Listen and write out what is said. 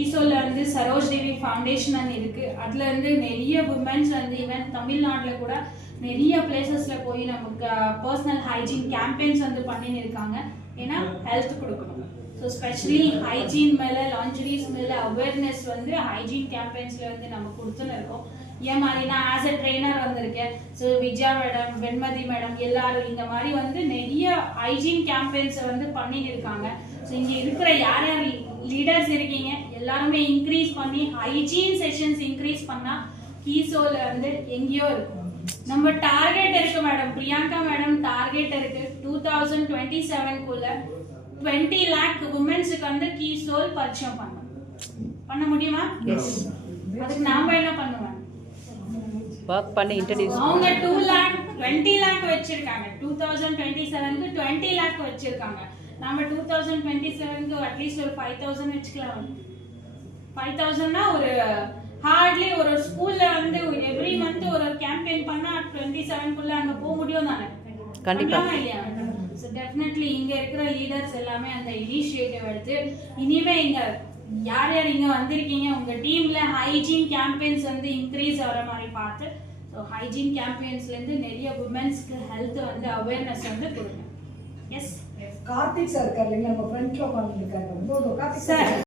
ஈசோல வந்து சரோஜ் தேவி ஃபவுண்டேஷன் இருக்கு. அதுல இருந்து நிறைய விமென்ஸ் வந்து ஈவன் தமிழ்நாட்டுல கூட நிறைய பிளேசஸ்ல போய் நமக்கு பர்சனல் ஹைஜீன் கேம்பெயின்ஸ் வந்து பண்ணின்னு இருக்காங்க. ஏன்னா ஹெல்த் கொடுக்கணும். ஸோ ஸ்பெஷலி ஹைஜீன் மேல லாஞ்சரிஸ் மேல அவேர்னஸ் வந்து ஹைஜீன் கேம்பெயின்ஸ்ல வந்து நம்ம கொடுத்துன்னு இருக்கோம். ஏன் மாதிரி நான் ஆஸ் அ ட்ரெயினர் வந்திருக்கேன். So Vijaya madam, Venmathi madam எல்லாரும் இந்த மாதிரி வந்து நிறைய ஹைஜீன் கேம்பெயின்ஸை வந்து பண்ணின்னு இருக்காங்க. ஸோ இங்க இருக்கிற யார் யார் லீடர்ஸ் இருக்கீங்க எல்லாருமே இன்க்ரீஸ் பண்ணி ஹைஜீன் செஷன்ஸ் இன்க்ரீஸ் பண்ணா கீசோல வந்து எங்கேயோ இருக்கும். நம்ம டார்கெட் இருக்கு மேடம், பிரியங்கா மேடம் டார்கெட் இருக்கு 2027 20 lakh உமன்ஸ்க்கு வந்து கீசோல் பரிச்சயம் பண்ண முடியுமா? அதுக்கு நாம என்ன பண்ணுவோம்? வர்க் பண்ணி இன்ட்ரோ듀ஸ் அவங்க 20 lakh வச்சிருக்காங்க. 2027க்கு 20 lakh வச்சிருக்காங்க. நம்ம 2027க்கு அட்லீஸ்ட் ஒரு 5000 வச்சுக்கலாம். 5000னா ஒரு ஹார்ட்லி ஒரு ஸ்கூல்ல வந்து எவ்ரி மந்த் ஒரு கேம்பெயின் பண்ணா 27க்குள்ள அங்க போக முடியும் தானே? கண்டிப்பா இல்லையா? சோ டெஃபினெட்லி இங்க இருக்கிற லீடர்ஸ் எல்லாமே அந்த இனிஷியேட்டிவ் எடுத்து இனிமே இங்க யார் யார் இங்க வந்திருக்கீங்க உங்க டீம்ல ஹைஜீன் கேம்பெயின்ஸ் வந்து இன்க்ரீஸ் ஆகிற மாதிரி பார்த்து ஸோ ஹைஜீன் கேம்பெயின்ஸ்ல இருந்து நிறைய உமன்ஸ்க்கு ஹெல்த் வந்து அவேர்னஸ் வந்து கொடுங்க. எஸ் கார்த்திக் சார் இருக்காரு, நம்ம ஃப்ரண்ட்ல உட்கார்ந்து இருக்காரு. கார்த்திக் சார்